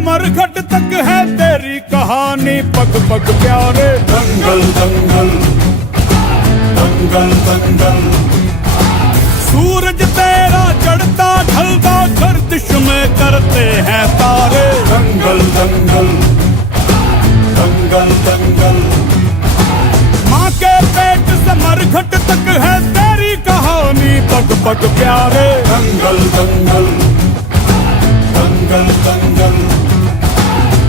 मरघट तक है तेरी कहानी, पग पग प्यारे। दंगल दंगल दंगल दंगल, सूरज तेरा चढ़ता ढलता गर्दिश में करते हैं तारे। दंगल दंगल दंगल दंगल, माँ के पेट से मरघट तक है तेरी कहानी, पग पग प्यारे। दंगल दंगल दंगल दंगल,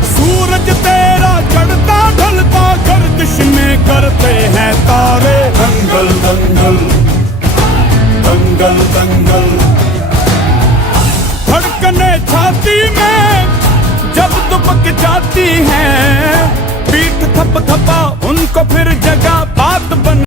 सूरज तेरा चढ़ता ढलता गर्दिश में करते हैं तारे। दंगल दंगल दंगल दंगल, धड़कने छाती में जब दुबक जाती है